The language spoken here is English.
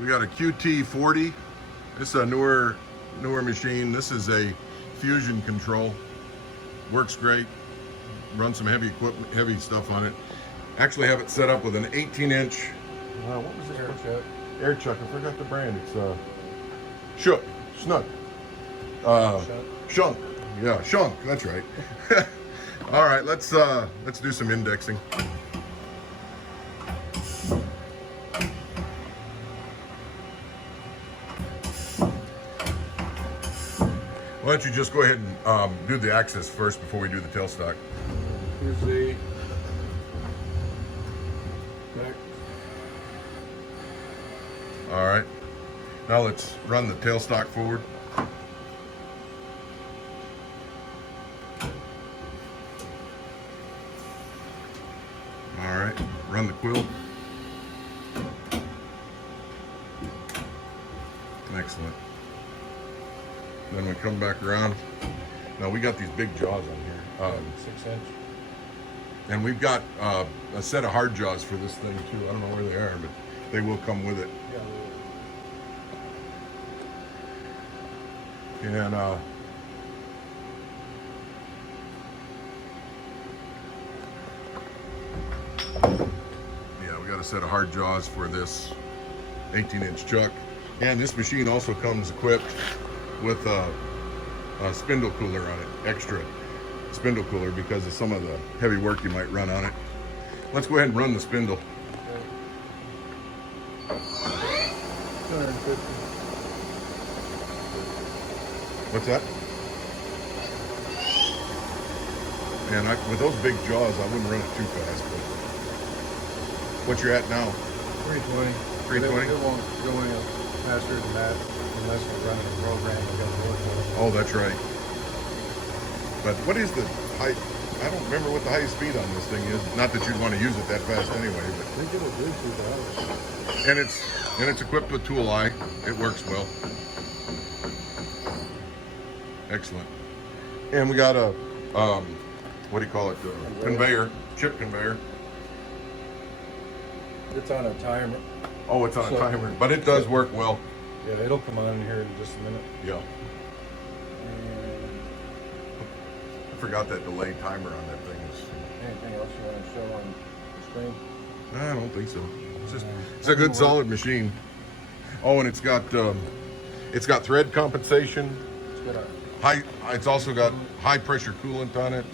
We got a QT-40. This is a newer machine. This is a fusion control. Works great. Run some heavy equipment, heavy stuff on it. Actually have it set up with an 18-inch. What was this? Air chuck. Air chuck. I forgot the brand. It's Snook. Shunk. Yeah, Shunk. That's right. All right, let's do some indexing. Why don't you just go ahead and do the axis first before we do the tailstock? Here's the back. All right. Now let's run the tailstock forward. All right. Run the quill. Excellent. Then we come back around. Now we got these big jaws on here. 6-inch. And we've got a set of hard jaws for this thing too. I don't know where they are, but they will come with it. Yeah. And yeah, we got a set of hard jaws for this 18-inch chuck. And this machine also comes equipped with a spindle cooler on it, extra spindle cooler because of some of the heavy work you might run on it. Let's go ahead and run the spindle. 250. What's that? Man, with those big jaws, I wouldn't run it too fast. But what you're at now? 320. 320? It won't go any faster than that unless we're running a program and got to work on it. Oh, that's right. But what is the height? I don't remember what the highest speed on this thing is. Not that you'd want to use it that fast anyway. But I think it'll do 2,000. and it's equipped with tool eye. It works well. Excellent. And we got a what do you call it? Conveyor, chip conveyor. It's on a timer. Oh, it's on a timer, but it does work well. Yeah, it'll come on here in just a minute. Yeah. I forgot that delay timer on that thing. Anything else you want to show on the screen? I don't think so. It's a good solid machine. Oh, and it's got thread compensation. It's got a It's also got high pressure coolant on it.